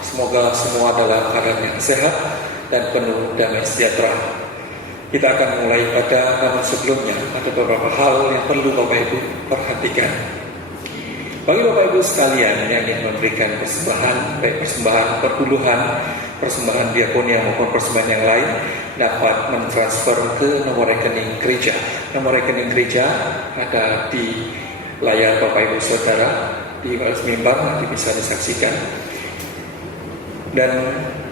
Semoga semua dalam keadaan yang sehat dan penuh damai sejahtera. Kita akan mulai namun sebelumnya ada beberapa hal yang perlu Bapak Ibu perhatikan. Bagi Bapak Ibu sekalian yang ingin memberikan persembahan, baik persembahan perpuluhan, persembahan diakonia maupun persembahan yang lain, dapat mentransfer ke nomor rekening gereja. Nomor rekening gereja ada di layar Bapak Ibu Saudara, di atas mimbar nanti bisa disaksikan. Dan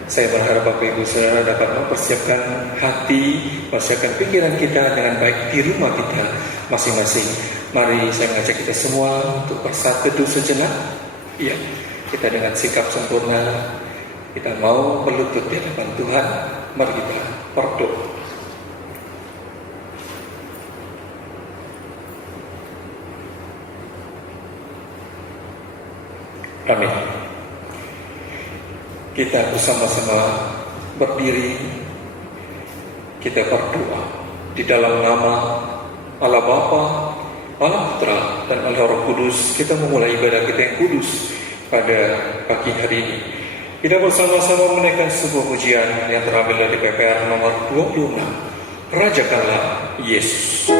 saya berharap Bapak Ibu Saudara dapat mempersiapkan hati, mempersiapkan pikiran kita dengan baik di rumah kita masing-masing. Mari saya mengajak kita semua untuk bersatu teduh sejenak. Ya, kita dengan sikap sempurna kita mau berlutut di hadapan Tuhan. Mari kita berdoa. Amin. Kita bersama-sama berdiri, kita berdoa di dalam nama Allah Bapa, Allah Putra, dan Allah Roh Kudus. Kita memulai ibadah kita yang kudus pada pagi hari ini. Kita bersama-sama menaikkan sebuah pujian yang terambil dari PPR nomor 26. Rajakanlah Yesus.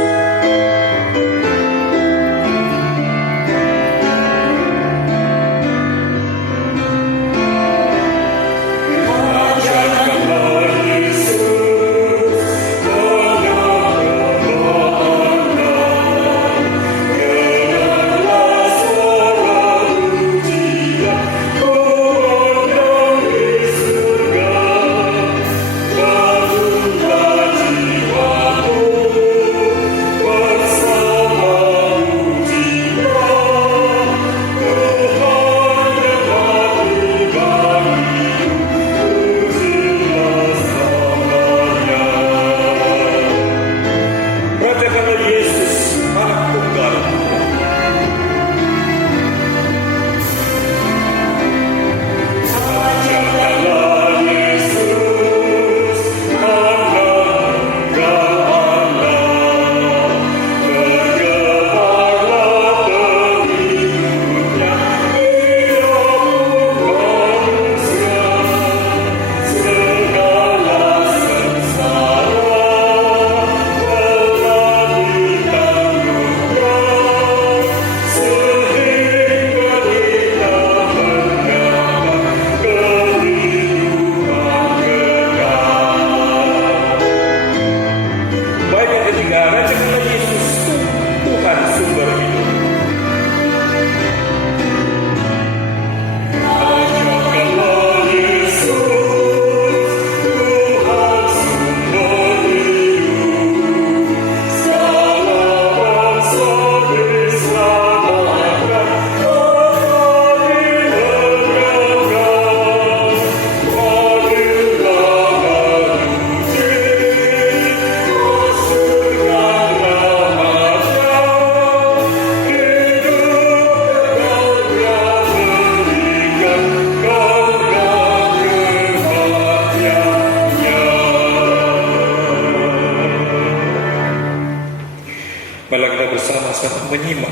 Marilah kita bersama-sama menyimak,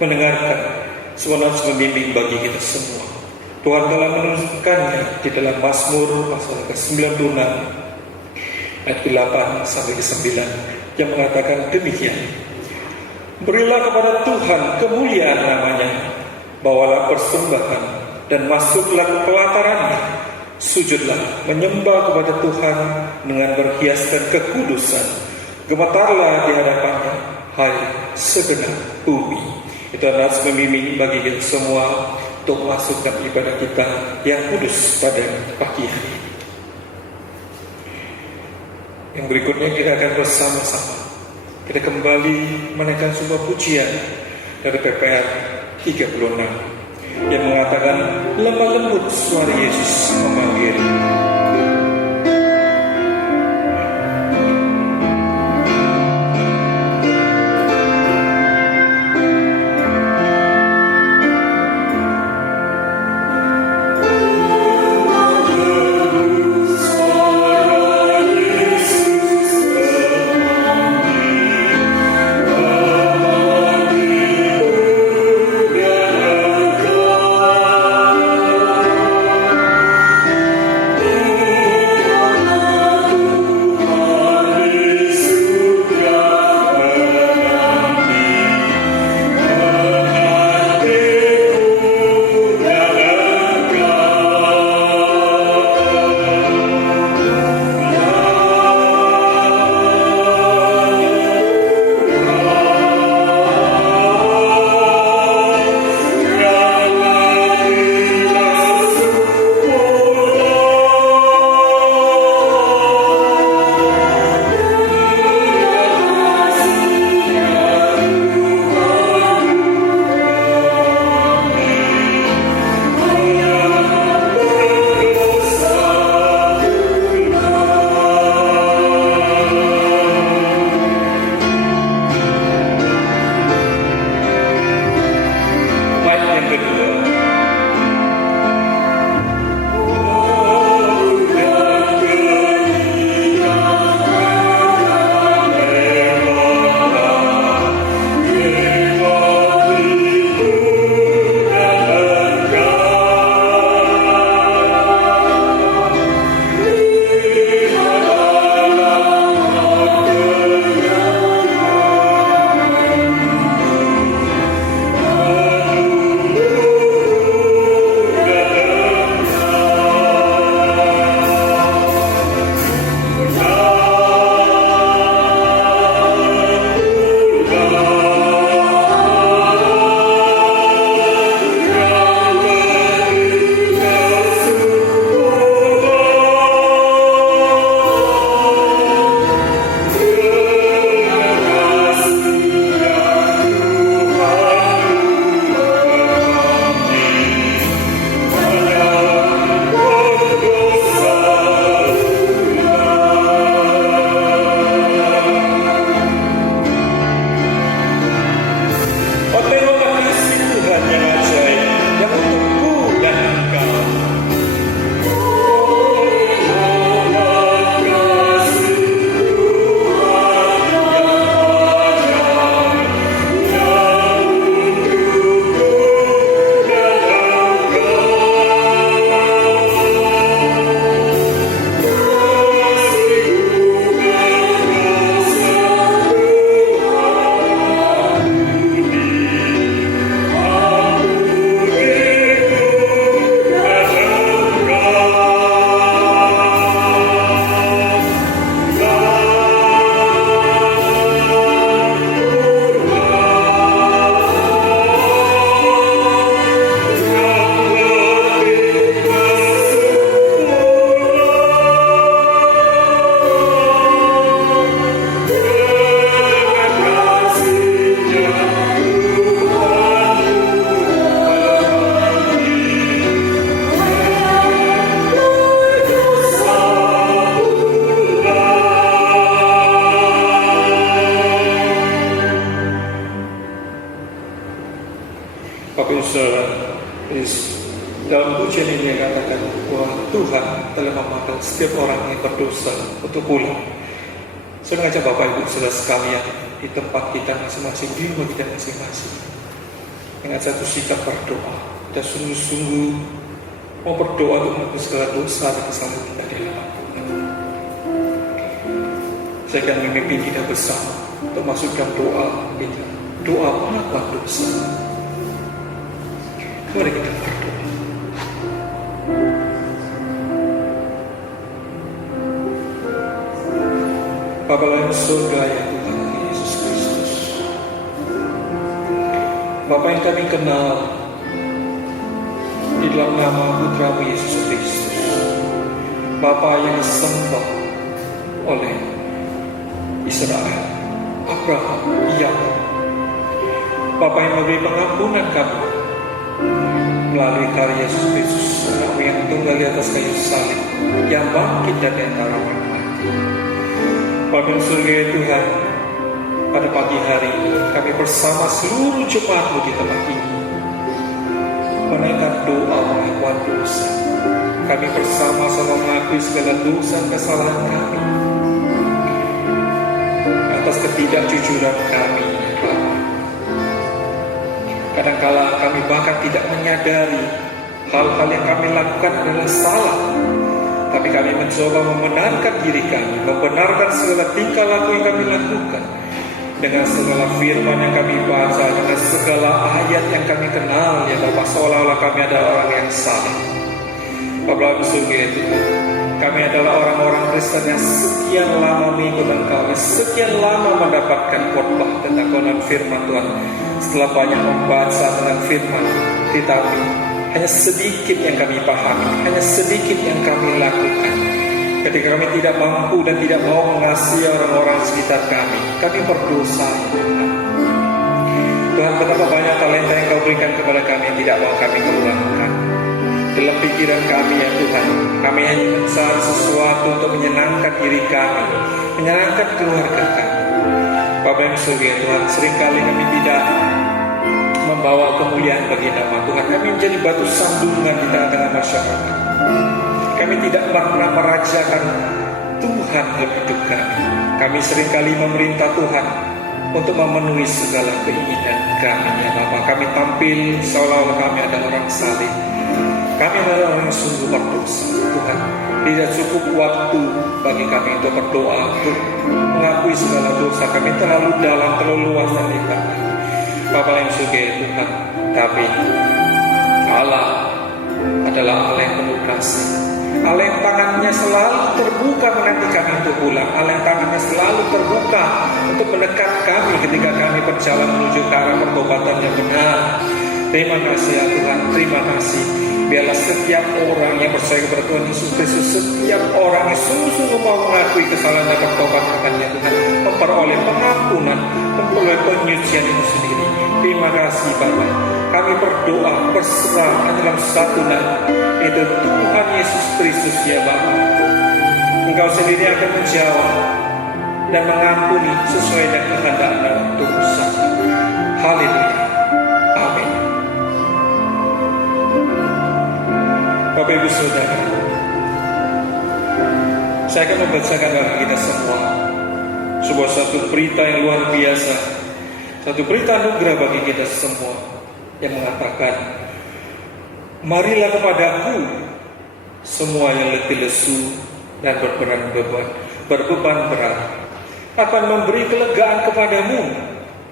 mendengarkan suara pembimbing bagi kita semua. Tuhan telah menunjukkannya di dalam Mazmur pasal ke-96 ayat 8 sampai ke 9 yang mengatakan demikian. Berilah kepada Tuhan kemuliaan namanya, bawalah persembahan dan masuklah ke pelatarannya. Sujudlah menyembah kepada Tuhan dengan berhiaskan kekudusan. Gemetarlah di hadapannya, hai segenap bumi. Itu adalah pembimbing bagi kita semua untuk masuk dalam ibadah kita yang kudus pada pagi hari ini. Yang berikutnya kita akan bersama-sama kita kembali menaikkan sebuah pujian dari PPR 36 yang mengatakan lemah lembut suara Yesus memanggil. Dalam pujian ini yang katakan bahwa Tuhan telah memanggil setiap orang yang berdosa untuk pulang. Saya mengajak Bapak Ibu Saudara sekalian di tempat kita masing-masing, di rumah kita masing-masing, dengan satu sikap berdoa dan sungguh-sungguh mau berdoa untuk menebus segala dosa dan kesalahan kita di dalam ampunan. Saya akan memimpin kita bersama untuk masukkan doa kita, doa pengakuan dosa. Mari kita berdoa. Bapa dalam surga yang Tuhan Yesus Kristus, Bapa yang kami kenal di dalam nama Putramu Yesus Kristus, Bapa yang disembah oleh Israel, Abraham, Yakub, Bapa yang memberi pengampunan kami, melalui karya Yesus Kristus, Anak-Mu yang tunggal di atas kayu salib, yang bangkit dari antara orang mati. Bapa yang surga ya Tuhan, pada pagi hari ini kami bersama seluruh jemaat-Mu di tempat ini menaikkan doa pengakuan dosa. Kami bersama-sama mengakui segala dosa dan kesalahan kami atas ketidakjujuran kami, Bapa. Kadangkala kami bahkan tidak menyadari hal-hal yang kami lakukan adalah salah, tapi kami mencoba membenarkan diri kami, membenarkan segala tingkah laku yang kami lakukan dengan segala firman yang kami baca, dengan segala ayat yang kami kenal, ya Bapak, seolah-olah kami adalah orang yang salah. Bapak surga itu, kami adalah orang-orang Kristen yang sekian lama mengikut Engkau, sekian lama mendapatkan khotbah tentang kebenaran firman Tuhan. Setelah banyak membaca tentang firman, tetapi hanya sedikit yang kami pahami, hanya sedikit yang kami lakukan. Ketika kami tidak mampu dan tidak mau mengasihi orang-orang sekitar kami berdosa. Tuhan, betapa banyak talenta yang Kau berikan kepada kami yang tidak mau kami keluarkan. Dalam pikiran kami ya Tuhan, kami hanya mencari sesuatu untuk menyenangkan diri kami, menyenangkan keluarga kami. Bapa yang surga ya Tuhan, seringkali kami tidak membawa kemuliaan bagi nama Tuhan. Kami menjadi batu sandungan di tengah-tengah masyarakat. Kami tidak pernah merajakan Tuhan dalam hidup kami. Kami seringkali memerintah Tuhan untuk memenuhi segala keinginan kami ya Bapa. Kami tampil seolah-olah kami adalah orang saleh. Kami adalah orang yang sungguh berdosa. Tuhan, tidak cukup waktu bagi kami untuk berdoa, untuk mengakui segala dosa kami terlalu dalam, terlalu luas dan lebar. Bapa yang surga ya Tuhan, tapi Allah adalah Allah yang penuh kasih, Allah yang tangannya selalu terbuka menanti kami untuk pulang, Allah yang tangannya selalu terbuka untuk mendekat kami ketika kami berjalan menuju ke arah pertobatan yang benar. Terima kasih ya Tuhan, terima kasih. Biarlah setiap orang yang percaya kepada Tuhan Yesus Kristus, setiap orang yang sungguh-sungguh mau mengakui kesalahan dan bertobat kepada Tuhan, memperoleh pengampunan, memperoleh penyucian itu sendiri. Terima kasih Bapa. Kami berdoa berserah dalam satu nama, itu Tuhan Yesus Kristus ya Bapa. Engkau sendiri akan menjawab dan mengampuni sesuai dengan kehendak dan dosa. Haleluya. Amin. Bapak Ibu Saudara, saya akan membacakan bagi kita semua sebuah satu berita yang luar biasa, satu berita anugerah bagi kita semua yang mengatakan, marilah kepadaku semua yang letih lesu dan berbeban berat, akan memberi kelegaan kepadamu.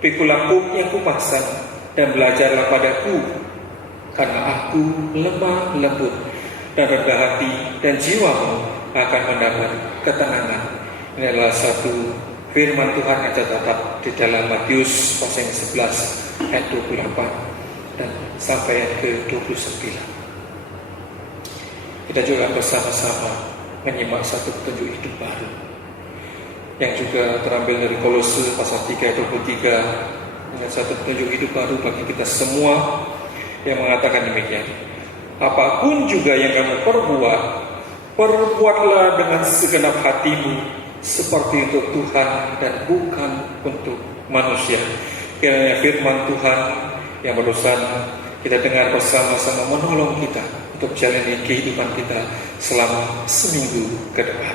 Pikulah kuk yang kupasang dan belajarlah padaku, karena aku lemah lembut dan rendah hati, dan jiwamu akan mendapat ketenangan. Ini adalah satu firman Tuhan yang terdapat di dalam Matius pasal 11 ayat 28 dan sampai ayat ke-29. Kita juga bersama-sama menyimak satu petunjuk hidup baru yang juga terambil dari Kolose pasal 3 ayat 23, dengan satu petunjuk hidup baru bagi kita semua yang mengatakan demikian. Apapun juga yang kamu perbuat, perbuatlah dengan segenap hatimu seperti untuk Tuhan dan bukan untuk manusia. Kiranya firman Tuhan yang barusan kita dengar bersama-sama menolong kita untuk jalani kehidupan kita selama seminggu ke depan.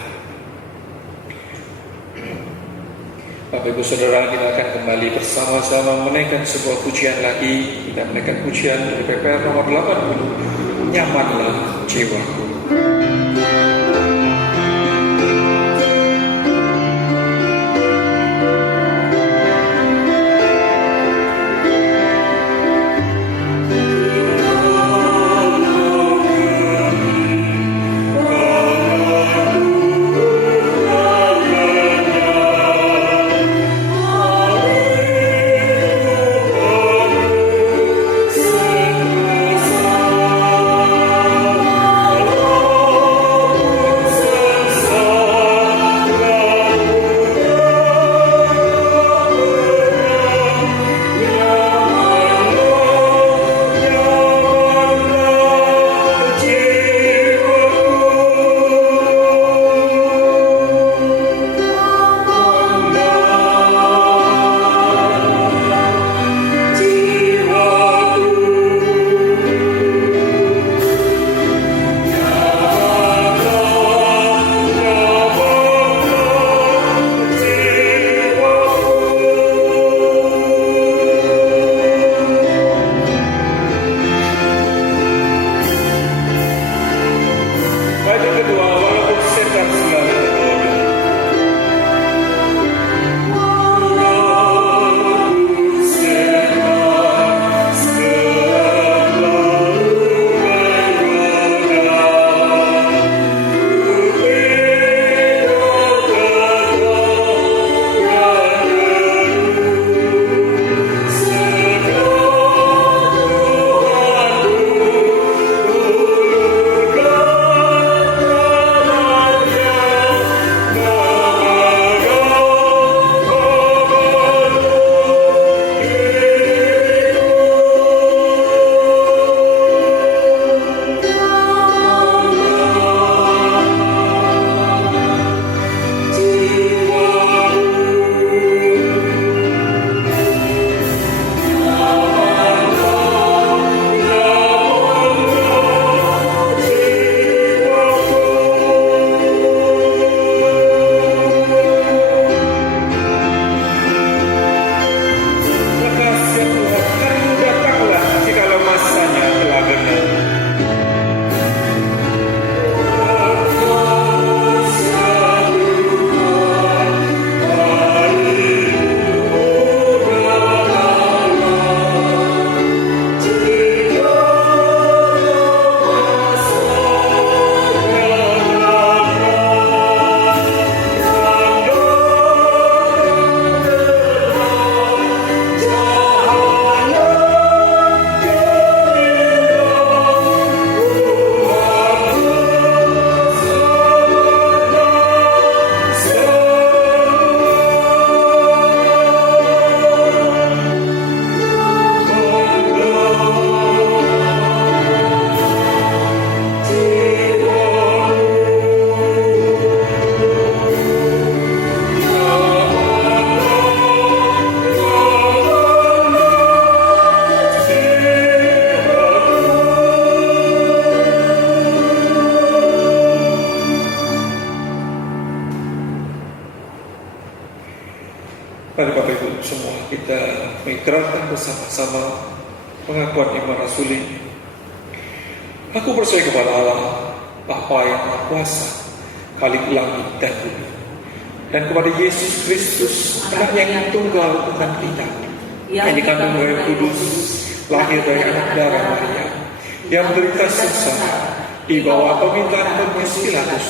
Bapak Ibu Saudara, kita akan kembali bersama-sama menaikkan sebuah pujian lagi. Kita menaikkan pujian dari PPR nomor 80, Nyamanlah Jiwaku. Oh bersama-sama pengakuan iman rasuli. Aku percaya kepada Allah, Bapa yang Maha Kuasa, Khalik langit dan bumi, dan kepada Yesus Kristus, Anak yang tunggal Tuhan kita, yang dikandung dari Roh Kudus, lahir dari anak darah Maria, yang menderita susah, di bawah pemerintahan Pontius Pilatus,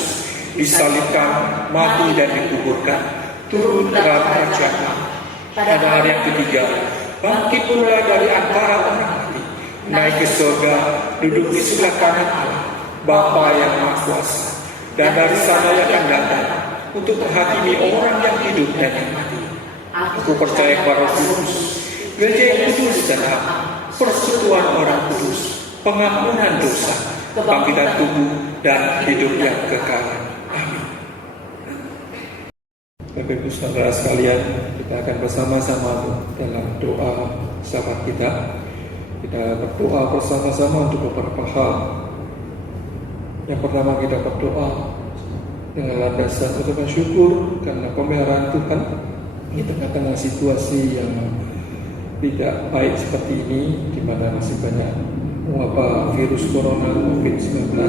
disalibkan, mati dan dikuburkan, turun ke dalam kerajaan. Pada hari yang ketiga, bangkit pula dari antara orang mati, naik ke surga, duduk di sebelah kanan Allah, Bapa yang Maha Kuasa, dan dari sana yang akan datang untuk menghakimi orang yang hidup dan yang mati. Aku percaya kepada Roh Kudus, Gereja yang kudus dan am, persekutuan orang kudus, pengampunan dosa, kebangkitan tubuh dan hidup yang kekal. Amin. Bapak Ibu Saudara sekalian, kita akan bersama-sama dalam doa sahabat kita. Kita berdoa bersama-sama untuk beberapa hal. Yang pertama, kita berdoa dengan landasan ucapan syukur karena pemeliharaan Tuhan di tengah-tengah situasi yang tidak baik seperti ini, di mana masih banyak wabah virus corona COVID-19,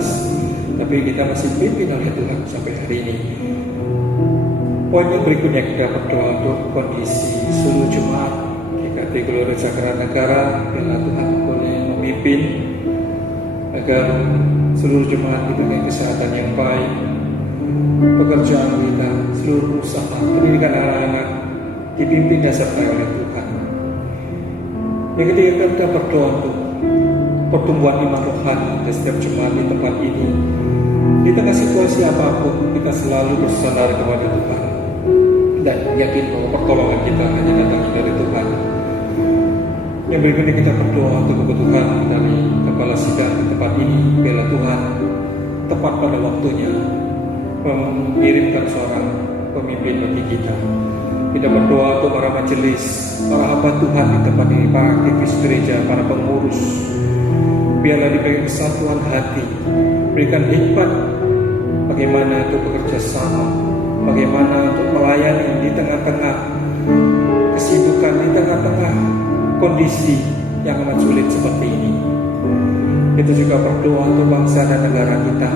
tapi kita masih dipimpin oleh Tuhan sampai hari ini. Poin yang berikutnya, kita berdoa untuk kondisi seluruh jemaat GKT Gloria Cakra Negara, bila Tuhan boleh memimpin agar seluruh jemaat diberikan kesehatan yang baik, pekerjaan kita, seluruh usaha, pendidikan anak-anak dipimpin dan sertai oleh Tuhan. Yang ketiga, kita berdoa untuk pertumbuhan iman rohani di setiap jemaat di tempat ini. Di tengah situasi apapun, kita selalu bersandar kepada Tuhan dan yakin bahwa pertolongan kita hanya datang dari Tuhan. Yang berikutnya, kita berdoa untuk kebutuhan dari kepala sidang di tempat ini. Biarlah Tuhan tepat pada waktunya mengirimkan seorang pemimpin bagi kita. Kita berdoa untuk para majelis, para hamba Tuhan di tempat ini, para aktivis gereja, para pengurus. Biarlah diberikan kesatuan hati, berikan hikmat bagaimana untuk bekerja sama, bagaimana untuk melayani di tengah-tengah kesibukan, di tengah-tengah kondisi yang amat sulit seperti ini. Kita juga berdoa untuk bangsa dan negara kita.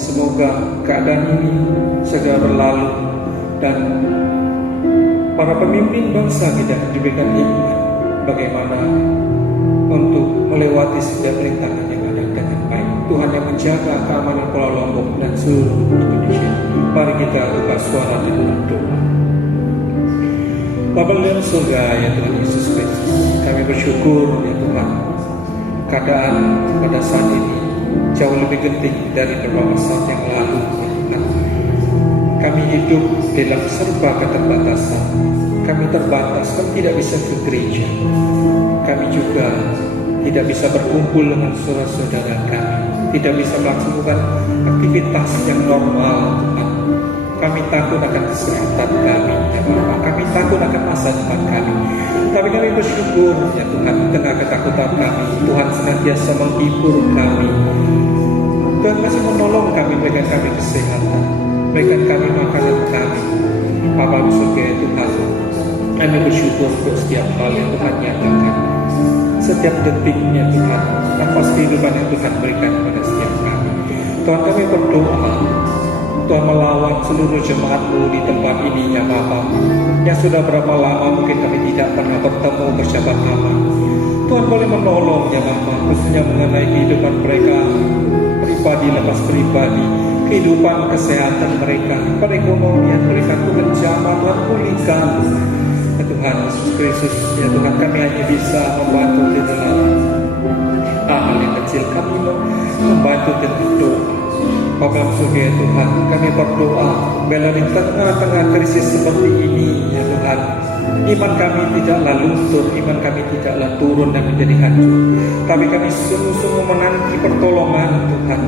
Semoga keadaan ini segera berlalu dan para pemimpin bangsa kita diberikan hikmat bagaimana untuk melewati setiap rintangan yang ada dengan baik. Tuhan yang menjaga keamanan Pulau Lombok dan seluruh Indonesia. Mari kita buka suara dan berdoa. Bapa dalam surga, ya Tuhan Yesus Kristus, kami bersyukur ya Tuhan, keadaan pada saat ini jauh lebih genting dari beberapa saat yang lalu ya Tuhan. Kami hidup dalam serba keterbatasan. Kami terbatas, kami tidak bisa ke gereja. Kami juga tidak bisa berkumpul dengan saudara-saudara kami, tidak bisa melakukan aktivitas yang normal Tuhan. Kami takut akan kesehatan kami ya Bapak. Kami takut akan masa depan kami. Tapi kami bersyukur ya Tuhan, di tengah ketakutan kami, Tuhan senantiasa menghibur kami. Tuhan masih menolong kami, berikan kami kesehatan, berikan kami makanan kami. Bapa di surga ya Tuhan, kami bersyukur untuk setiap hal yang Tuhan nyatakan, setiap detiknya Tuhan, nafas kehidupan yang Tuhan berikan kepada setiap kami. Tuhan, kami berdoa, Tuhan melawat seluruh jemaat-Mu di tempat ini ya Bapa, yang sudah berapa lama mungkin kami tidak pernah bertemu bersama-sama. Tuhan boleh menolong ya Bapa, khususnya mengenai kehidupan mereka pribadi lepas pribadi, kehidupan kesehatan mereka, perekonomian mereka. Tuhan jamah, Tuhan pulihkan ya Tuhan Yesus Kristus ya Tuhan. Kami hanya bisa membantu di dalam hal yang kecil, kami membantu dengan doa. Bapa surga ya Tuhan, kami berdoa bila di tengah-tengah krisis seperti ini ya Tuhan, iman kami tidaklah luntur, iman kami tidaklah turun dan menjadi hancur, tapi kami sungguh-sungguh menanti pertolongan Tuhan.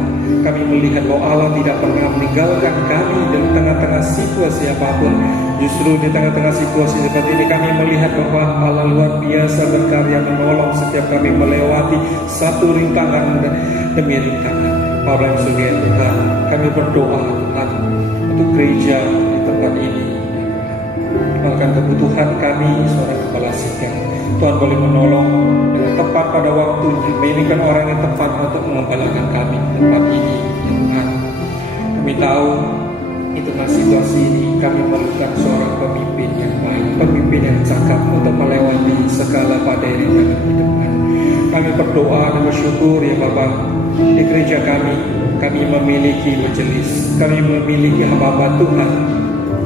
Kami melihat bahwa Allah tidak pernah meninggalkan kami di tengah-tengah situasi apapun. Justru di tengah-tengah situasi seperti ini kami melihat bahwa Allah luar biasa berkarya menolong setiap kami melewati satu rintangan demi rintangan. Bapa yang surga ya Tuhan, kami berdoa Tuhan untuk gereja di tempat ini. Bahkan kebutuhan kami seorang kepala sidang, Tuhan boleh menolong dengan tepat pada waktunya, memilihkan orang yang tepat untuk mengembalakan kami di tempat ini, ya Tuhan. Kami tahu di tengah situasi ini kami memerlukan seorang pemimpin yang baik, pemimpin yang cakap untuk melewati segala badai yang ada di depan. Kami berdoa dan bersyukur ya Bapak, di gereja kami memiliki majelis, kami memiliki hamba-hamba Tuhan,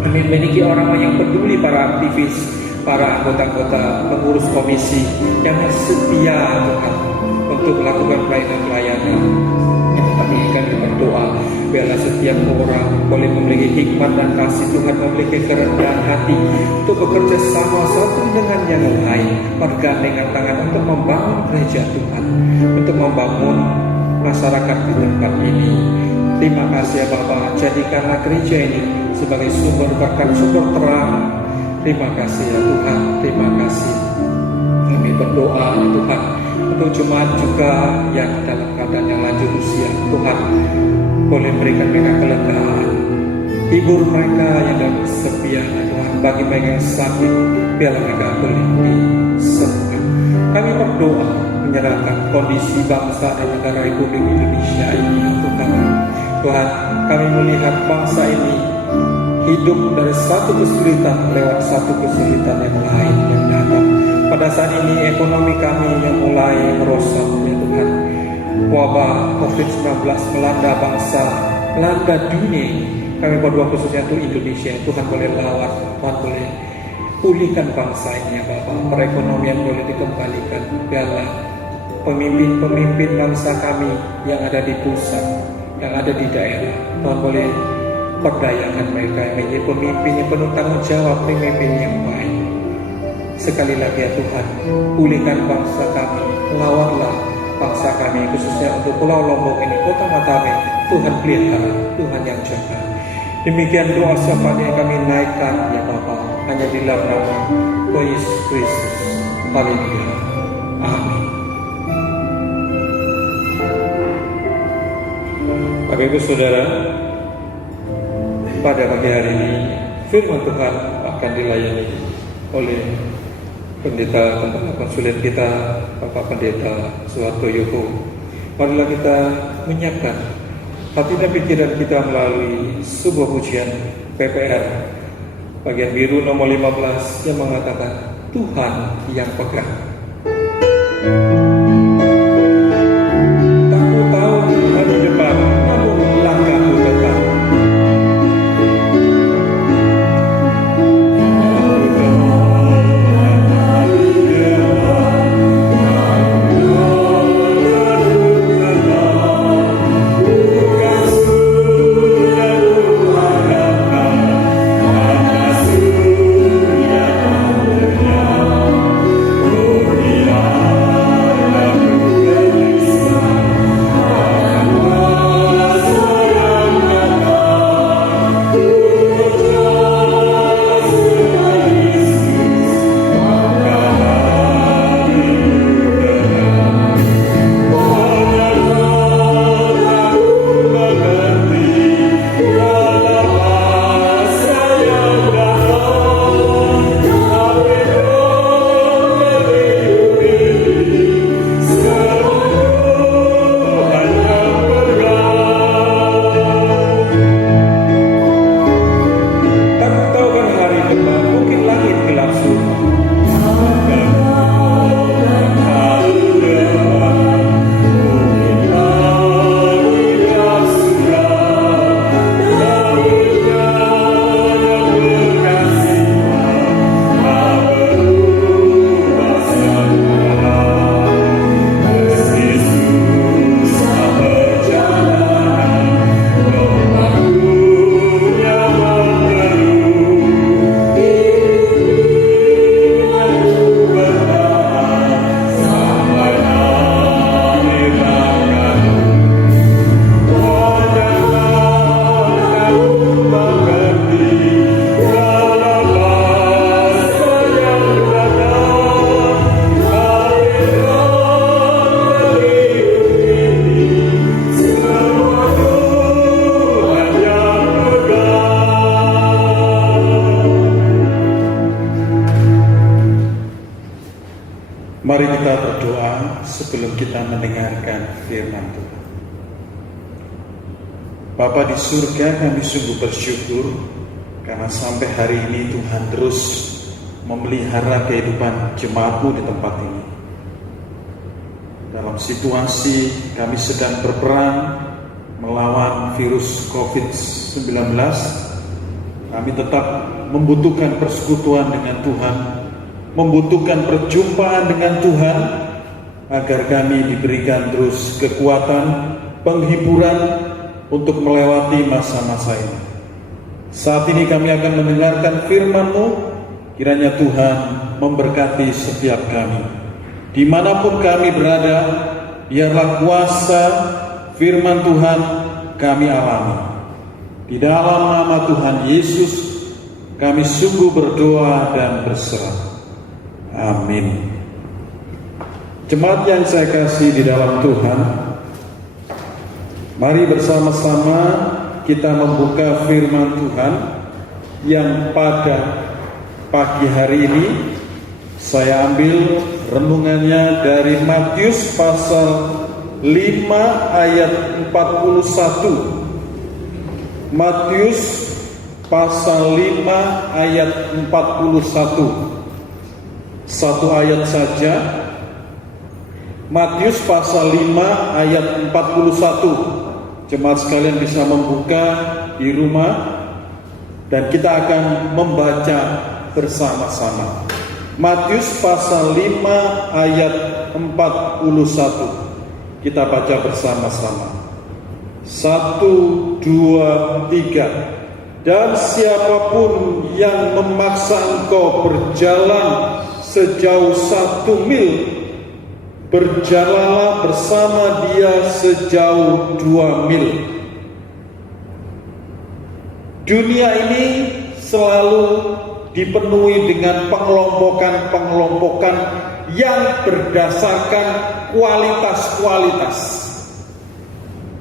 kami memiliki orang yang peduli, para aktivis, para anggota-anggota pengurus komisi yang setia Tuhan untuk melakukan pelayanan-pelayanan. Yang tempat ini kami berdoa, biarlah setiap orang boleh memiliki hikmat dan kasih Tuhan, memiliki kerendahan hati untuk bekerja sama satu dengan yang lain, bergandengan tangan untuk membangun gereja Tuhan, untuk membangun masyarakat di tempat ini. Terima kasih ya Bapak, jadikanlah gereja ini sebagai sumber berkat, sumber terang. Terima kasih ya Tuhan, terima kasih. Kami berdoa ya Tuhan untuk jemaat juga yang dalam keadaan yang lanjut usia. Tuhan boleh berikan mereka kelegaan, hibur mereka yang dalam kesepian ya Tuhan. Bagi mereka yang sakit, biarlah mereka boleh disembuhkan. Kami berdoa menyerahkan kondisi bangsa dan negara Republik Indonesia ini ya Tuhan. Tuhan, kami melihat bangsa ini hidup dari satu kesulitan lewat satu kesulitan yang lain yang datang. Pada saat ini ekonomi kami yang mulai merosot ya Tuhan. Wabah COVID-19 melanda bangsa, melanda dunia. Kami berdoa khususnya untuk Indonesia. Tuhan boleh lawan, Tuhan boleh pulihkan bangsa ini ya Bapak. Perekonomian boleh dikembalikan. Biarlah pemimpin-pemimpin bangsa kami yang ada di pusat, yang ada di daerah, Tuhan boleh perdayakan mereka menjadi pemimpin yang penuh tanggung jawab, pemimpin yang baik. Sekali lagi ya Tuhan, pulihkan bangsa kami, lawanlah bangsa kami, khususnya untuk Pulau Lombok ini, Kota Mataram. Tuhan pelihara, Tuhan yang jaga. Demikian doa syafaat yang kami naikkan ya Bapa, hanya di dalam nama Yesus Kristus. Haleluya. Amin. Bapak Ibu Saudara, pada pagi hari ini firman Tuhan akan dilayani oleh pendeta kepala konsulen kita, Bapak Pendeta Suharto Yoko. Marilah kita menyiapkan hati dan pikiran kita melalui sebuah pujian PPR bagian biru nomor 15 yang mengatakan Tuhan yang pegang. Tak ku tahu hari depan, namun langkahku tetap. mendengarkan firman Tuhan. Bapa di surga, kami sungguh bersyukur karena sampai hari ini Tuhan terus memelihara kehidupan jemaat-Mu di tempat ini. Dalam situasi kami sedang berperang melawan virus COVID-19, kami tetap membutuhkan persekutuan dengan Tuhan, membutuhkan perjumpaan dengan Tuhan, agar kami diberikan terus kekuatan, penghiburan untuk melewati masa-masa ini. Saat ini kami akan mendengarkan firman-Mu, kiranya Tuhan memberkati setiap kami. Dimanapun kami berada, biarlah kuasa firman Tuhan kami alami. Di dalam nama Tuhan Yesus, kami sungguh berdoa dan berserah. Amin. Jemaat yang saya kasih di dalam Tuhan, mari bersama-sama kita membuka firman Tuhan yang pada pagi hari ini saya ambil renungannya dari Matius pasal 5 ayat 41. Matius pasal 5 ayat 41. Satu ayat saja. Matius pasal 5 ayat 41. Jemaat sekalian bisa membuka di rumah dan kita akan membaca bersama-sama. Matius pasal 5 ayat 41. Kita baca bersama-sama. 1, 2, 3. Dan siapapun yang memaksa engkau berjalan sejauh 1 mil, berjalanlah bersama dia sejauh 2 mil. Dunia ini selalu dipenuhi dengan pengelompokan-pengelompokan yang berdasarkan kualitas-kualitas.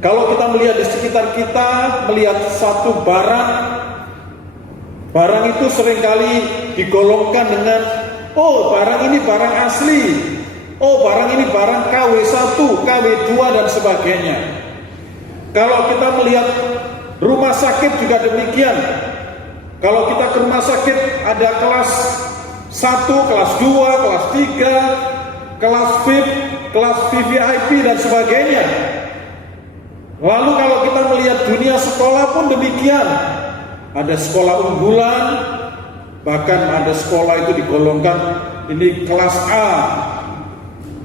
Kalau kita melihat di sekitar kita, melihat satu barang itu seringkali digolongkan dengan, oh barang ini barang asli, oh barang ini barang KW1, KW2 dan sebagainya. Kalau kita melihat rumah sakit juga demikian. Kalau kita ke rumah sakit ada kelas 1, kelas 2, kelas 3, kelas VIP, kelas VVIP dan sebagainya. Lalu kalau kita melihat dunia sekolah pun demikian. Ada sekolah unggulan, bahkan ada sekolah itu digolongkan, ini kelas A,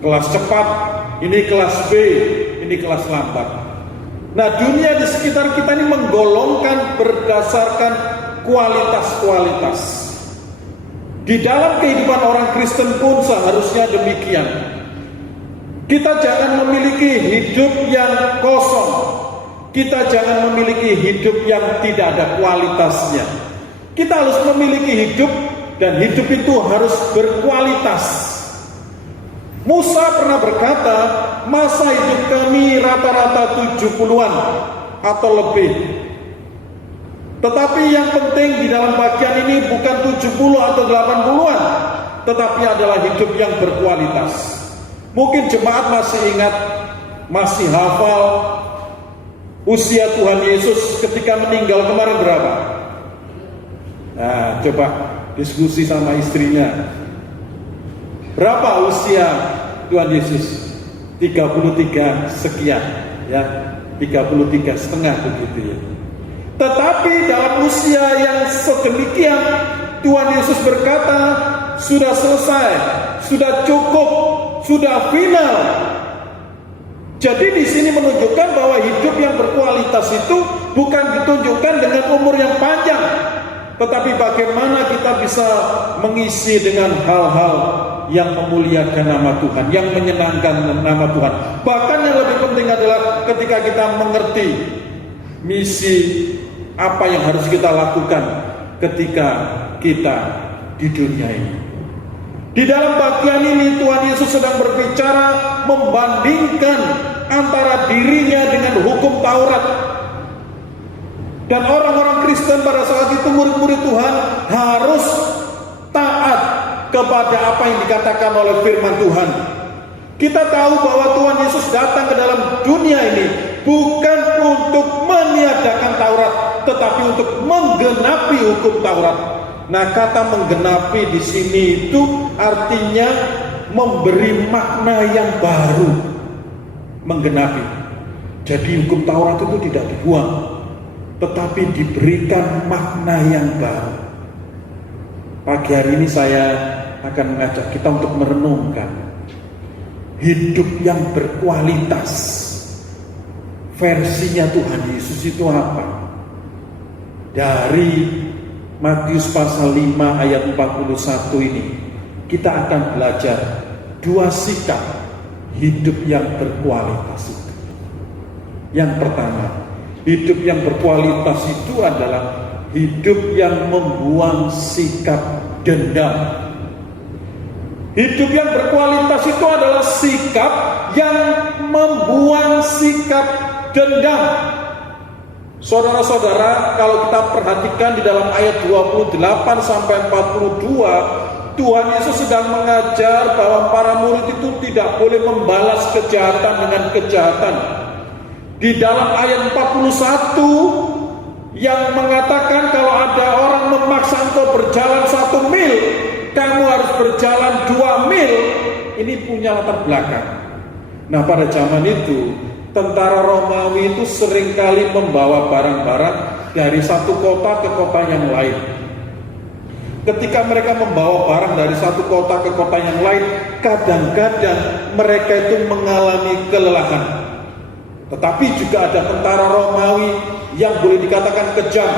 kelas cepat, ini kelas B, ini kelas lambat. Nah, dunia di sekitar kita ini menggolongkan berdasarkan kualitas-kualitas. Di dalam kehidupan orang Kristen pun seharusnya demikian. Kita jangan memiliki hidup yang kosong. Kita jangan memiliki hidup yang tidak ada kualitasnya. Kita harus memiliki hidup, dan hidup itu harus berkualitas. Musa pernah berkata, masa hidup kami rata-rata 70-an atau lebih. Tetapi yang penting di dalam bagian ini bukan 70 atau 80-an, tetapi adalah hidup yang berkualitas. Mungkin jemaat masih ingat, masih hafal usia Tuhan Yesus ketika meninggal kemarin berapa? Nah, coba diskusi sama istrinya. Berapa usia Tuhan Yesus? 33 sekian, ya, 33 setengah begitu ya. Tetapi dalam usia yang sedemikian, Tuhan Yesus berkata, sudah selesai, sudah cukup, sudah final. Jadi di sini menunjukkan bahwa hidup yang berkualitas itu bukan ditunjukkan dengan umur yang panjang, tetapi bagaimana kita bisa mengisi dengan hal-hal yang memuliakan nama Tuhan, yang menyenangkan nama Tuhan. Bahkan yang lebih penting adalah ketika kita mengerti misi apa yang harus kita lakukan ketika kita di dunia ini. Di dalam bagian ini Tuhan Yesus sedang berbicara membandingkan antara dirinya dengan hukum Taurat. Dan orang-orang Kristen pada saat itu, murid-murid Tuhan, harus taat kepada apa yang dikatakan oleh firman Tuhan. Kita tahu bahwa Tuhan Yesus datang ke dalam dunia ini bukan untuk meniadakan Taurat, tetapi untuk menggenapi hukum Taurat. Nah, kata menggenapi di sini itu artinya memberi makna yang baru. Menggenapi. Jadi hukum Taurat itu tidak dibuang, tetapi diberikan makna yang baru. Pagi hari ini saya akan mengajak kita untuk merenungkan hidup yang berkualitas. Versinya Tuhan Yesus itu apa? Dari Matius pasal 5 ayat 41 ini kita akan belajar dua sikap hidup yang berkualitas itu. Yang pertama, hidup yang berkualitas itu adalah hidup yang membuang sikap dendam. Hidup yang berkualitas itu adalah sikap yang membuang sikap dendam. Saudara-saudara, kalau kita perhatikan di dalam ayat 28 sampai 42, Tuhan Yesus sedang mengajar bahwa para murid itu tidak boleh membalas kejahatan dengan kejahatan. Di dalam ayat 41 yang mengatakan kalau ada orang memaksa engkau berjalan 1 mil, kamu harus berjalan 2 mil. Ini punya latar belakang. Nah, pada zaman itu tentara Romawi itu seringkali membawa barang-barang dari satu kota ke kota yang lain. Ketika mereka membawa barang dari satu kota ke kota yang lain, kadang-kadang mereka itu mengalami kelelahan. Tetapi juga ada tentara Romawi yang boleh dikatakan kejam,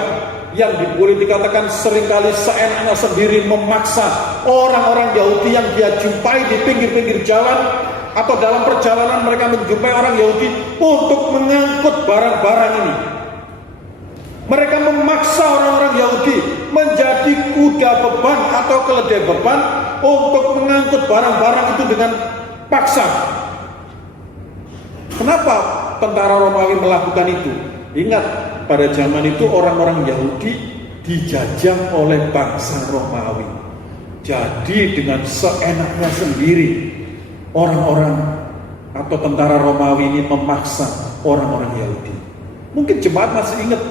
yang boleh dikatakan seringkali seenaknya sendiri memaksa orang-orang Yahudi yang dia jumpai di pinggir-pinggir jalan atau dalam perjalanan mereka menjumpai orang Yahudi untuk mengangkut barang-barang ini. Mereka memaksa orang-orang Yahudi menjadi kuda beban atau keledai beban untuk mengangkut barang-barang itu dengan paksa. Kenapa tentara Romawi melakukan itu? Ingat, pada zaman itu orang-orang Yahudi dijajah oleh bangsa Romawi. Jadi dengan seenaknya sendiri orang-orang atau tentara Romawi ini memaksa orang-orang Yahudi. Mungkin jemaat masih ingat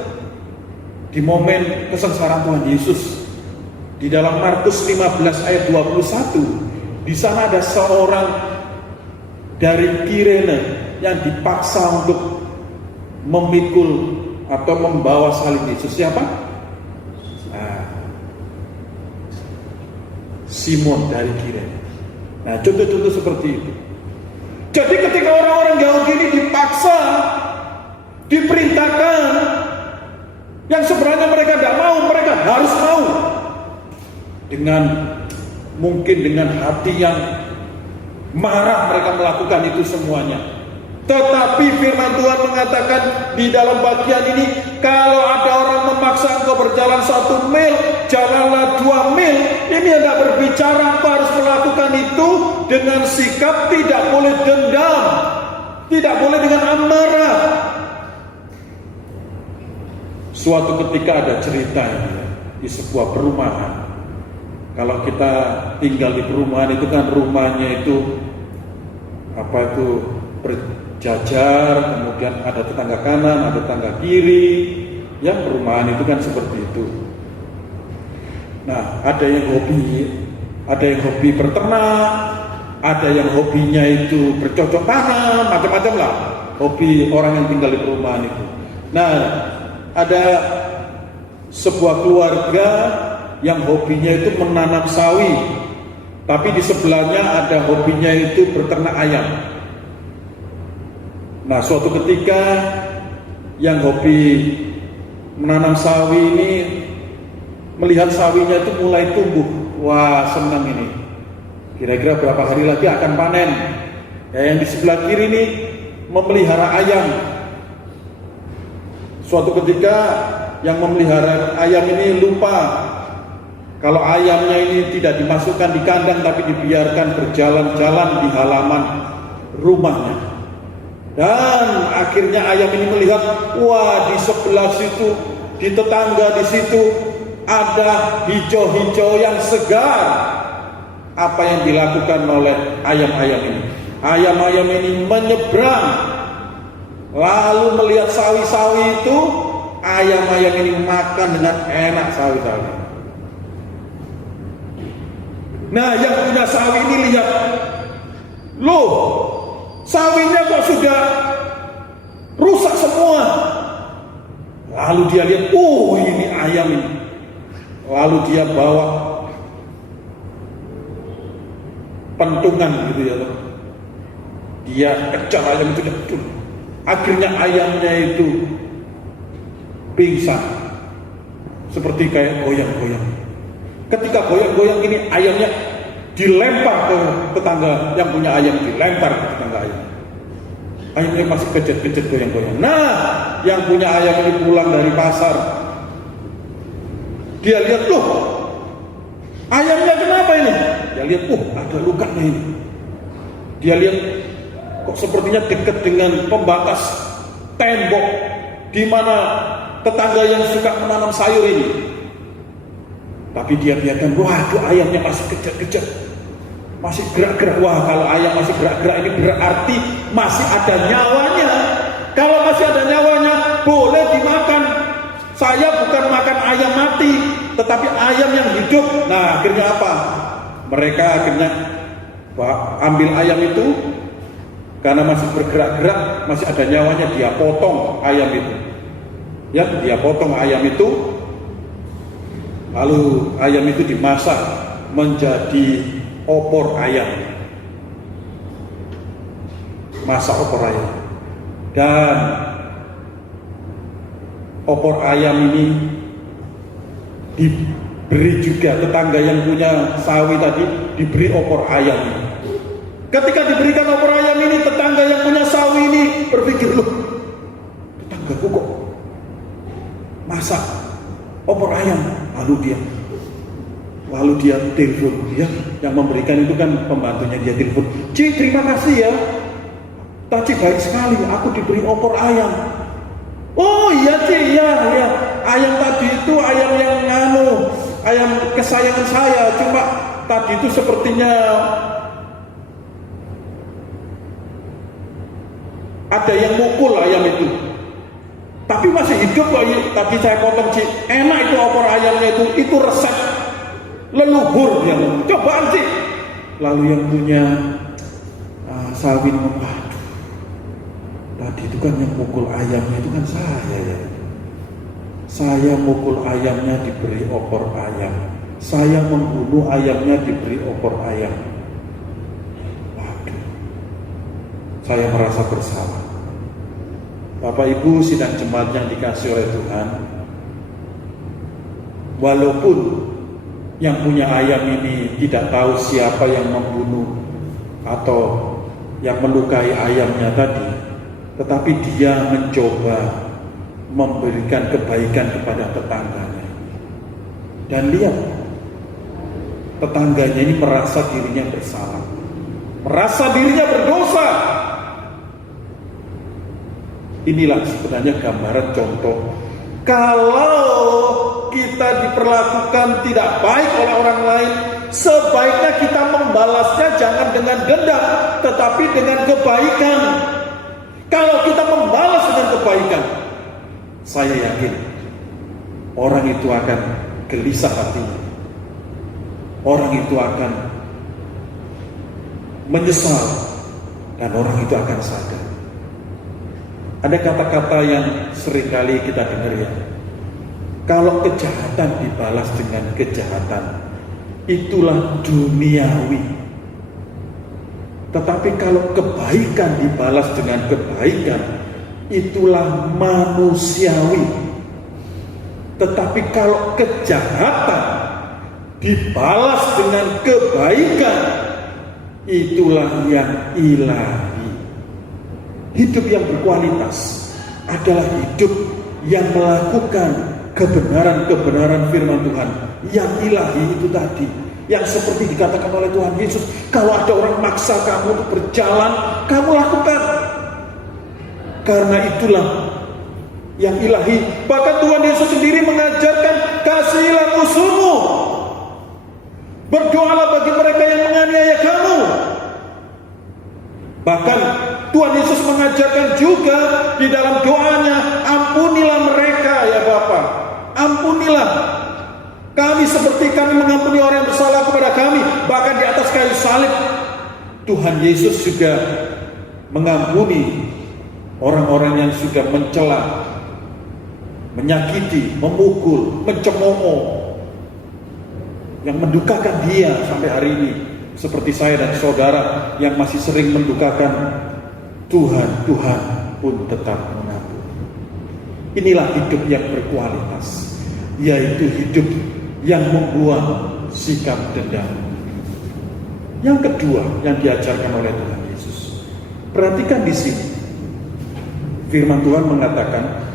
di momen kesengsaraan Tuhan Yesus di dalam Markus 15 ayat 21. Di sana ada seorang dari Kirene yang dipaksa untuk memikul atau membawa salib Yesus. Siapa? Simon dari Kirene. Nah, contoh-contoh seperti itu. Jadi ketika orang-orang Yahudi ini dipaksa, diperintahkan, yang sebenarnya mereka tidak mau, mereka harus mau. Mungkin dengan hati yang marah mereka melakukan itu semuanya. Tetapi firman Tuhan mengatakan di dalam bagian ini, kalau ada orang memaksa engkau berjalan 1 mil, jalanlah 2 mil. Ini hendak berbicara engkau harus melakukan itu dengan sikap tidak boleh dendam, tidak boleh dengan amarah. Suatu ketika ada cerita di sebuah perumahan. Kalau kita tinggal di perumahan itu kan rumahnya itu berjajar, kemudian ada tetangga kanan, ada tetangga kiri. Yang perumahan itu kan seperti itu. Nah, ada yang hobi berternak, ada yang hobinya itu bercocok tanam, macam-macam lah hobi orang yang tinggal di perumahan itu. Nah, ada sebuah keluarga yang hobinya itu menanam sawi, tapi di sebelahnya ada hobinya itu berternak ayam. Nah, suatu ketika yang hobi menanam sawi ini melihat sawinya itu mulai tumbuh. Wah, senang ini. Kira-kira berapa hari lagi akan panen. Ya, yang di sebelah kiri ini memelihara ayam. Suatu ketika yang memelihara ayam ini lupa kalau ayamnya ini tidak dimasukkan di kandang tapi dibiarkan berjalan-jalan di halaman rumahnya. Dan akhirnya ayam ini melihat, wah, di sebelah situ, di tetangga di situ ada hijau-hijau yang segar. Apa yang dilakukan oleh ayam-ayam ini? Ayam-ayam ini menyeberang, lalu melihat sawi-sawi itu. Ayam-ayam ini makan dengan enak sawi-sawi. Nah, yang punya sawi ini lihat, loh, sawinya kok sudah rusak semua. Lalu dia lihat, oh ini ayam ini. Lalu dia bawa pentungan gitu ya. Dia kejar ayam itu betul. Akhirnya ayamnya itu pingsan, seperti kayak goyang-goyang. Ketika goyang-goyang ini, ayamnya dilempar ke tetangga yang punya ayam, dilempar ke tetangga ayam. Ayamnya masih kejut-kejut goyang-goyang. Nah, yang punya ayam ini pulang dari pasar. Dia lihat, loh, ayamnya kenapa ini? Dia lihat, ada lukanya ini. Dia lihat, kok sepertinya dekat dengan pembatas tembok di mana tetangga yang suka menanam sayur ini. Tapi dia biarkan, waduh, ayamnya masih kejat-kejat, masih gerak-gerak. Wah, kalau ayam masih gerak-gerak ini berarti masih ada nyawanya. Kalau masih ada nyawanya, boleh dimakan. Saya bukan makan ayam mati, tetapi ayam yang hidup. Nah, akhirnya apa? Mereka akhirnya ambil ayam itu, karena masih bergerak-gerak, masih ada nyawanya, dia potong ayam itu. Ya, dia potong ayam itu, lalu ayam itu dimasak menjadi opor ayam. Masak opor ayam. Dan opor ayam ini diberi juga tetangga yang punya sawi tadi, diberi opor ayam. Ketika diberikan opor ayam ini, tetangga yang punya sawi ini berpikir, loh, tetanggaku kok masak opor ayam. Lalu dia telepon, dia yang memberikan itu kan pembantunya, dia telepon, "Ci, terima kasih ya, tadi baik sekali, aku diberi opor ayam." "Oh iya Ci, iya, ayam tadi itu ayam yang ayam kesayangan saya, cuma tadi itu sepertinya ada yang mukul ayam itu, tapi masih hidup kok. Tadi saya potong, Ci, enak itu opor ayamnya itu resep leluhur yang cobaan, Ci." Lalu yang punya sawi ngomong, "Aduh, tadi itu kan yang mukul ayamnya itu kan saya ya. Saya mukul ayamnya diberi opor ayam. Saya membunuh ayamnya diberi opor ayam. Waduh, saya merasa bersalah." Bapak Ibu sidang jemaat yang dikasihi oleh Tuhan, walaupun yang punya ayam ini tidak tahu siapa yang membunuh atau yang melukai ayamnya tadi, tetapi dia mencoba memberikan kebaikan kepada tetangganya. Dan lihat, tetangganya ini merasa dirinya bersalah, merasa dirinya berdosa. Inilah sebenarnya gambaran contoh, kalau kita diperlakukan tidak baik oleh orang lain, sebaiknya kita membalasnya jangan dengan dendam, tetapi dengan kebaikan. Kalau kita membalas dengan kebaikan, saya yakin orang itu akan gelisah hatinya, orang itu akan menyesal, dan orang itu akan sadar. Ada kata-kata yang seringkali kita dengar ya, kalau kejahatan dibalas dengan kejahatan, itulah duniawi. Tetapi kalau kebaikan dibalas dengan kebaikan, itulah manusiawi. Tetapi kalau kejahatan dibalas dengan kebaikan, itulah yang ilahi. Hidup yang berkualitas adalah hidup yang melakukan kebenaran-kebenaran firman Tuhan yang ilahi itu tadi, yang seperti dikatakan oleh Tuhan Yesus, kalau ada orang maksa kamu untuk berjalan, kamu lakukan, karena itulah yang ilahi. Bahkan Tuhan Yesus sendiri mengajarkan, kasihilah musuhmu, berdoalah bagi mereka yang menganiaya kamu. Bahkan Tuhan Yesus mengajarkan juga di dalam doanya, ampunilah mereka ya Bapa. Ampunilah kami seperti kami mengampuni orang yang bersalah kepada kami. Bahkan di atas kayu salib Tuhan Yesus juga mengampuni orang-orang yang sudah mencela, menyakiti, memukul, mencemooh, yang mendukakan dia sampai hari ini. Seperti saya dan saudara yang masih sering mendukakan, Tuhan pun tetap mengampuni. Inilah hidup yang berkualitas, yaitu hidup yang membuang sikap dendam. Yang kedua yang diajarkan oleh Tuhan Yesus, perhatikan di sini. Firman Tuhan mengatakan,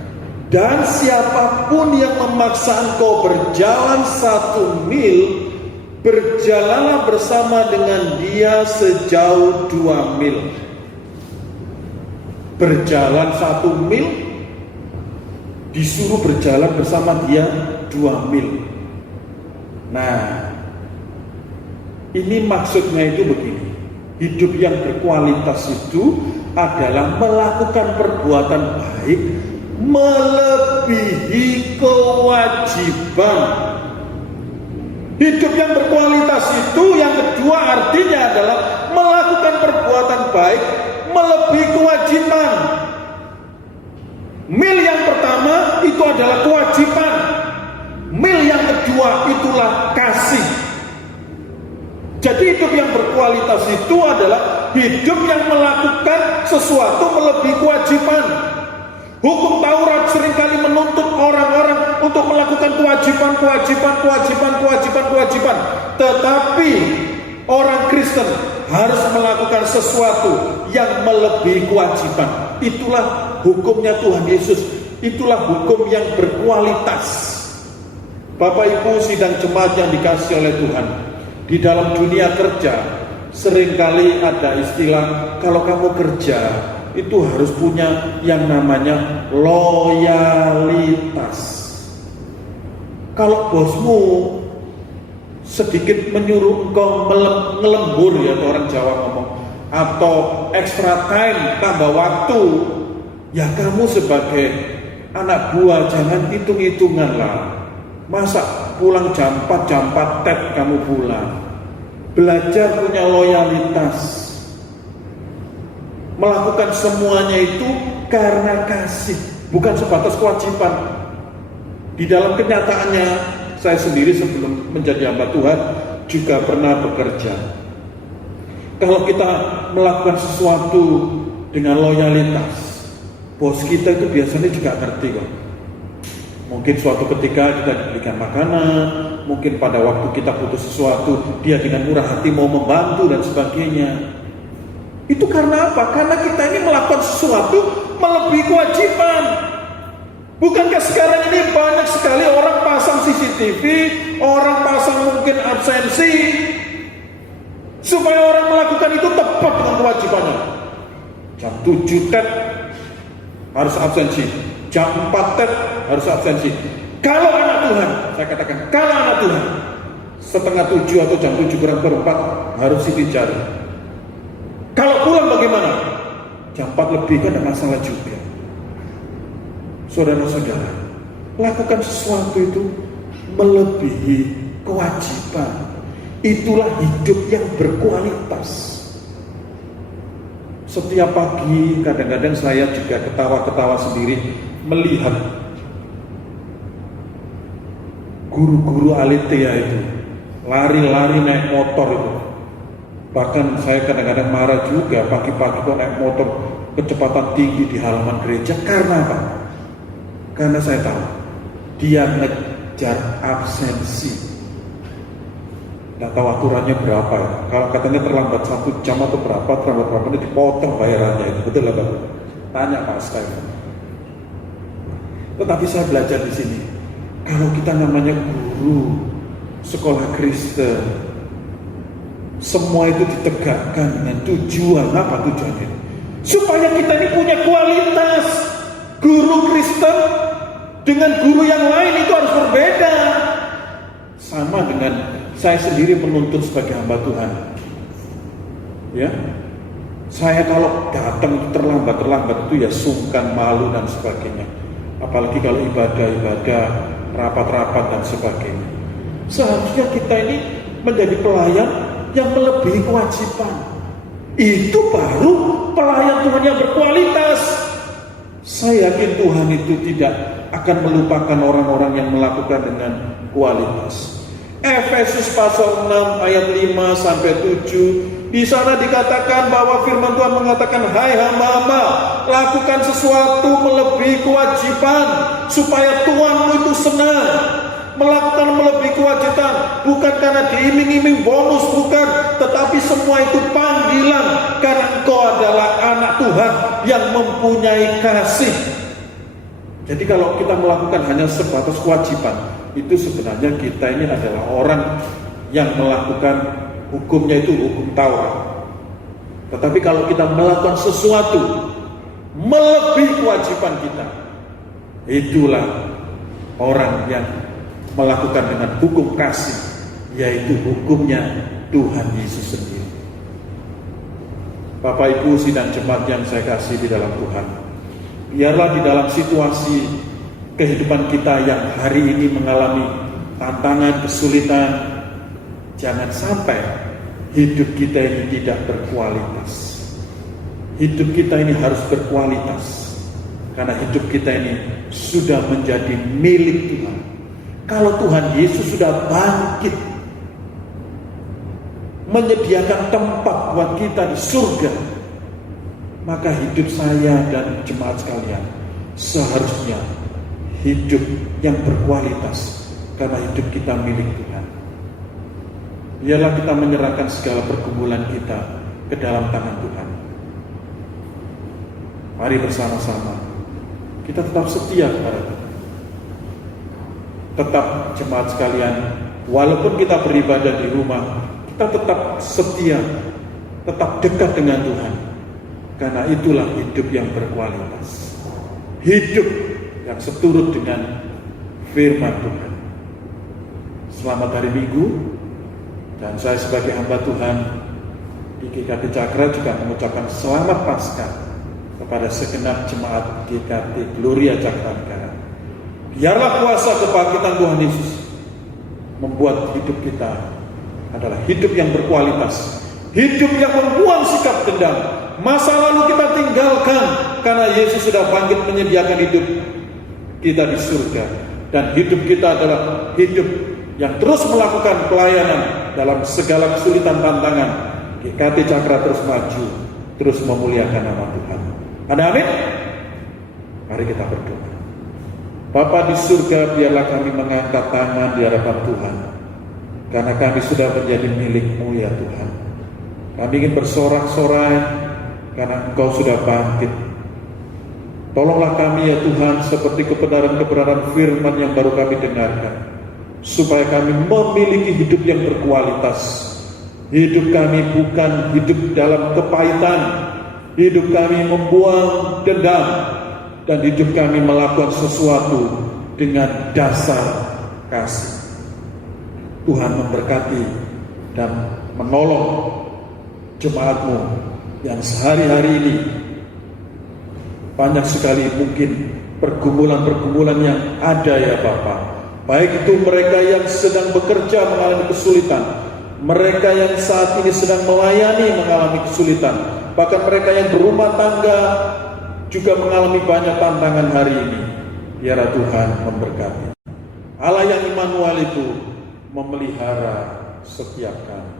dan siapapun yang memaksa engkau berjalan 1 mil, berjalanlah bersama dengan dia sejauh 2 mil. Berjalan 1 mil, disuruh berjalan bersama dia 2 mil. Nah, ini maksudnya itu begini. Hidup yang berkualitas itu adalah melakukan perbuatan baik melebihi kewajiban. Hidup yang berkualitas itu yang kedua artinya adalah melakukan perbuatan baik melebihi kewajiban. Mil yang pertama itu adalah kewajiban. Mil yang kedua itulah kasih. Jadi hidup yang berkualitas itu adalah hidup yang melakukan sesuatu melebihi kewajiban. Hukum Taurat seringkali menuntut orang-orang untuk melakukan kewajiban. Tetapi orang Kristen harus melakukan sesuatu yang melebihi kewajiban. Itulah hukumnya Tuhan Yesus. Itulah hukum yang berkualitas. Bapak Ibu sidang jemaat yang dikasihi oleh Tuhan, di dalam dunia kerja seringkali ada istilah, kalau kamu kerja itu harus punya yang namanya loyalitas. Kalau bosmu sedikit menyuruh engkau ngelembur, ya orang Jawa ngomong, atau extra time, tambah waktu, ya kamu sebagai anak buah jangan hitung-hitungan lah. Masa pulang jam 4 tet kamu pulang. Belajar punya loyalitas. Melakukan semuanya itu karena kasih, bukan sebatas kewajiban. Di dalam kenyataannya, saya sendiri sebelum menjadi hamba Tuhan juga pernah bekerja. Kalau kita melakukan sesuatu dengan loyalitas, bos kita itu biasanya juga ngerti kok. Mungkin suatu ketika kita diberikan makanan, mungkin pada waktu kita butuh sesuatu, dia dengan murah hati mau membantu dan sebagainya. Itu karena apa? Karena kita ini melakukan sesuatu melebihi kewajiban. Bukankah sekarang ini banyak sekali orang pasang CCTV, orang pasang mungkin absensi, supaya orang melakukan itu tepat dengan kewajibannya. Jam 7 tet harus absensi, jam 4 tet harus absensi. Kalau anak Tuhan, saya katakan, kalau anak Tuhan, setengah 7 atau jam 7 kurang seperempat harus jari. Kalau pulang bagaimana? Jam 4 lebih kan ada masalah juga. Saudara-saudara, lakukan sesuatu itu melebihi kewajiban. Itulah hidup yang berkualitas. Setiap pagi kadang-kadang saya juga ketawa-ketawa sendiri melihat guru-guru Aletheia itu lari-lari naik motor itu. Bahkan saya kadang-kadang marah juga pagi-pagi kok naik motor kecepatan tinggi di halaman gereja. Karena apa? Karena saya tahu dia ngejar absensi. Tidak tahu aturannya berapa ya. Kalau katanya terlambat 1 jam atau berapa, terlambat berapa, itu dipotong bayarannya itu. Betul lah Bapak? Tanya Pak Stein. Tetapi saya belajar di sini. Kalau kita namanya guru sekolah Kristen, semua itu ditegakkan dengan tujuan. Apa tujuannya? Supaya kita ini punya kualitas. Guru Kristen dengan guru yang lain itu harus berbeda. Sama dengan saya sendiri menuntut sebagai hamba Tuhan. Ya, Saya kalau datang itu terlambat itu ya sungkan, malu dan sebagainya. Apalagi kalau ibadah-ibadah, rapat-rapat dan sebagainya. Seharusnya kita ini menjadi pelayan yang melebihi kewajiban. Itu baru pelayan Tuhan yang berkualitas. Saya yakin Tuhan itu tidak akan melupakan orang-orang yang melakukan dengan kualitas. Efesus pasal 6 ayat 5 sampai 7. Di sana dikatakan bahwa firman Tuhan mengatakan, hai hamba-hamba, lakukan sesuatu melebihi kewajiban supaya Tuhanmu itu senang. Melakukan melebihi kewajiban bukan karena diiming-iming bonus, bukan, tetapi semua itu panggilan karena engkau adalah anak Tuhan yang mempunyai kasih. Jadi kalau kita melakukan hanya sebatas kewajiban, itu sebenarnya kita ini adalah orang yang melakukan hukumnya itu hukum Taurat. Tetapi kalau kita melakukan sesuatu melebihi kewajiban kita, itulah orang yang melakukan dengan hukum kasih, yaitu hukumnya Tuhan Yesus sendiri. Bapak Ibu sidang jemaat yang saya kasih di dalam Tuhan, biarlah di dalam situasi kehidupan kita yang hari ini mengalami tantangan, kesulitan, jangan sampai hidup kita ini tidak berkualitas. Hidup kita ini harus berkualitas, karena hidup kita ini sudah menjadi milik Tuhan. Kalau Tuhan Yesus sudah bangkit, menyediakan tempat buat kita di surga, maka hidup saya dan jemaat sekalian seharusnya hidup yang berkualitas, karena hidup kita milik Tuhan. Biarlah kita menyerahkan segala pergumulan kita ke dalam tangan Tuhan. Mari bersama-sama kita tetap setia kepada Tuhan. Tetap jemaat sekalian, walaupun kita beribadah di rumah, kita tetap setia, tetap dekat dengan Tuhan, karena itulah hidup yang berkualitas, hidup yang seturut dengan firman Tuhan. Selamat hari Minggu, dan saya sebagai hamba Tuhan di GKT Cakra juga mengucapkan selamat Paskah kepada segenap jemaat GKT Gloria Cakra Negara. Biarlah kuasa kebangkitan Tuhan Yesus membuat hidup kita adalah hidup yang berkualitas, hidup yang membuang sikap dendam. Masa lalu kita tinggalkan, karena Yesus sudah bangkit menyediakan hidup kita di surga. Dan hidup kita adalah hidup yang terus melakukan pelayanan dalam segala kesulitan tantangan. GKT Cakra terus maju, terus memuliakan nama Tuhan. Ada amin? Mari kita berdoa. Bapa di surga, biarlah kami mengangkat tangan di hadapan Tuhan, karena kami sudah menjadi milik-Mu ya Tuhan. Kami ingin bersorak-sorai karena Engkau sudah bangkit. Tolonglah kami ya Tuhan, seperti kebenaran-kebenaran firman yang baru kami dengarkan, supaya kami memiliki hidup yang berkualitas. Hidup kami bukan hidup dalam kepahitan, hidup kami membuang dendam, dan hidup kami melakukan sesuatu dengan dasar kasih. Tuhan memberkati dan menolong jemaat-Mu yang sehari-hari ini banyak sekali mungkin pergumulan-pergumulan yang ada ya Bapa. Baik itu mereka yang sedang bekerja mengalami kesulitan, mereka yang saat ini sedang melayani mengalami kesulitan, bahkan mereka yang berumah tangga juga mengalami banyak tantangan hari ini. Biarlah Tuhan memberkati. Allah yang Immanuel itu memelihara setiap kami.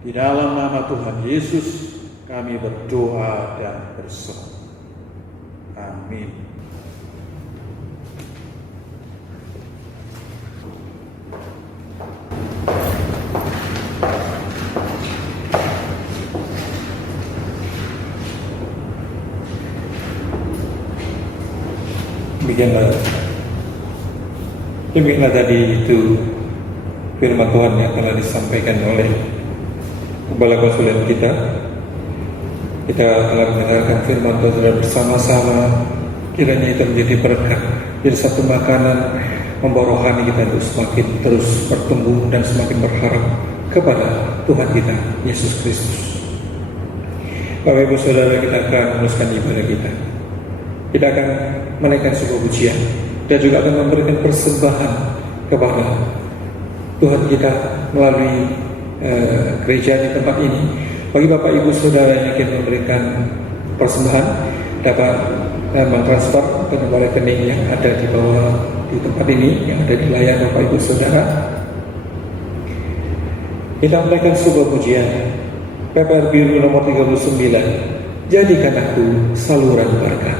Di dalam nama Tuhan Yesus kami berdoa dan berserah. Amin. Demikianlah tadi itu firman Tuhan yang telah disampaikan oleh Kepala Konsulen kita. Kita telah mendengarkan firman Tuhan bersama-sama. Kiranya itu menjadi berkat, jadi satu makanan membawa rohani kita untuk semakin terus bertumbuh dan semakin berharap kepada Tuhan kita Yesus Kristus. Bapak Ibu Saudara, kita akan meneruskan ibadah kita. Kita akan menaikkan sebuah pujian dan juga akan memberikan persembahan kepada Tuhan kita melalui gereja di tempat ini. Bagi Bapak Ibu Saudara yang ingin memberikan persembahan, dapat mentransfer ke nomor rekening yang ada di bawah di tempat ini, yang ada di layar Bapak Ibu Saudara. Kita menaikkan sebuah pujian PPR Biru nomor 39, Jadikan Aku Saluran Berkat.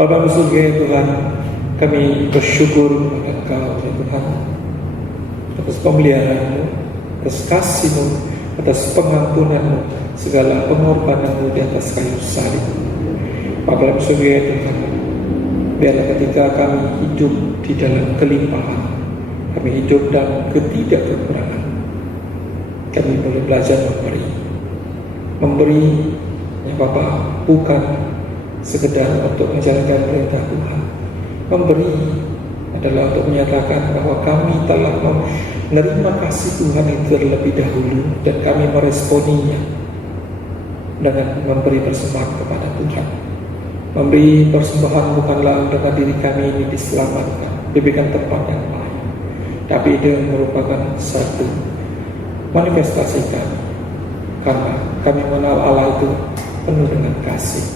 Bapa di surga ya Tuhan, kami bersyukur kepada Engkau ya Tuhan atas pemeliharaan-Mu, atas kasih-Mu, atas pengampunan-Mu, segala pengorbanan-Mu di atas kayu salib. Bapa di surga ya Tuhan, biarlah ketika kami hidup di dalam kelimpahan, kami hidup dalam ketidakkekurangan, kami boleh belajar memberi ya Bapa, bukan sekedar untuk menjalankan perintah Tuhan. Memberi adalah untuk menyatakan bahwa kami telah menerima kasih Tuhan itu terlebih dahulu dan kami meresponinya dengan memberi persembahan kepada Tuhan. Memberi persembahan bukanlah dengan diri kami ini diselamatkan, diberikan tempat yang lain, tapi itu merupakan satu manifestasi kami, karena kami mengenal Allah itu penuh dengan kasih.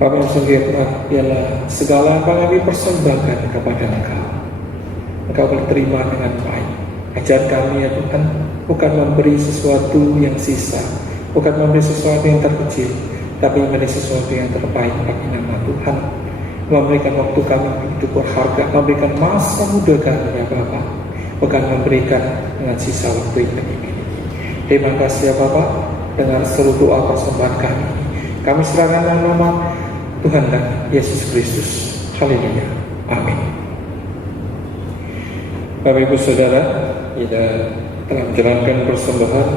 Kami sungguh Tuhan, biarlah segala apa yang kami persembahkan kepada Engkau boleh terima dengan baik. Ajar kami ya Tuhan, bukan memberi sesuatu yang sisa, bukan memberi sesuatu yang terkecil, tapi memberi sesuatu yang terbaik bagi nama Tuhan. Memberikan waktu kami begitu berharga, memberikan masa muda kami ya Bapa, bukan memberikan dengan sisa waktu yang kami miliki. Terima kasih ya Bapa, dengan seluruh doa persembahan kami serahkan dalam nama Tuhan dan Yesus Kristus. Haleluya. Amin. Bapak Ibu Saudara, kita telah menjalankan persembahan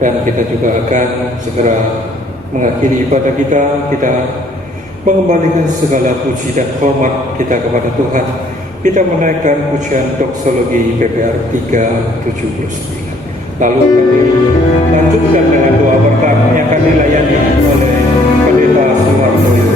dan kita juga akan segera mengakhiri ibadah kita. Kita mengembalikan segala puji dan hormat kita kepada Tuhan. Kita menaikkan pujian doksologi PPR 379. Lalu kami lanjutkan dengan doa berkat yang akan dilayani oleh Pendeta Sumartoyo.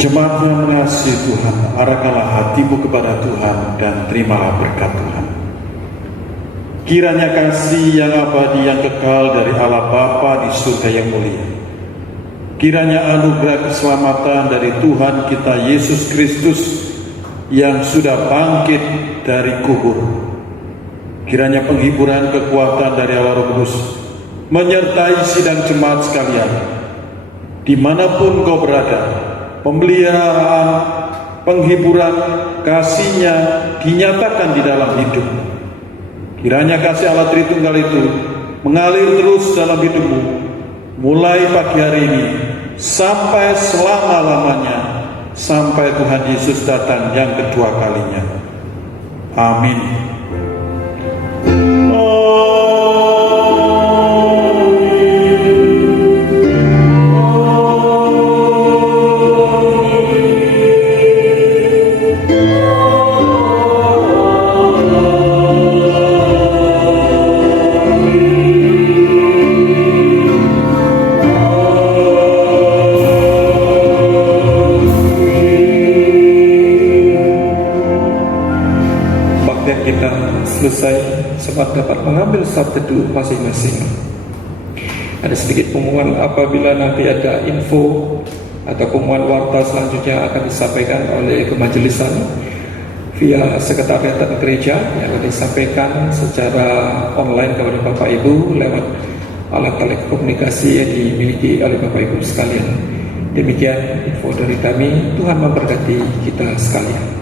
Jemaat yang mengasihi Tuhan, arahkanlah hatimu kepada Tuhan dan terimalah berkat Tuhan. Kiranya kasih yang abadi yang kekal dari Allah Bapa di surga yang mulia, kiranya anugerah keselamatan dari Tuhan kita Yesus Kristus yang sudah bangkit dari kubur, kiranya penghiburan kekuatan dari Allah Roh Kudus menyertai sidang jemaat sekalian dimanapun kau berada. Pemeliharaan, penghiburan, kasih-Nya dinyatakan di dalam hidup. Kiranya kasih Allah Tritunggal itu mengalir terus dalam hidupmu, mulai pagi hari ini sampai selama-lamanya, sampai Tuhan Yesus datang yang kedua kalinya. Amin. Kita selesai sempat dapat mengambil saat teduh masing-masing. Ada sedikit pengumuman apabila nanti ada info atau pengumuman warta selanjutnya akan disampaikan oleh kemajelisan via sekretariat gereja yang akan disampaikan secara online kepada Bapak Ibu lewat alat telekomunikasi yang dimiliki oleh Bapak Ibu sekalian. Demikian info dari kami. Tuhan memberkati kita sekalian.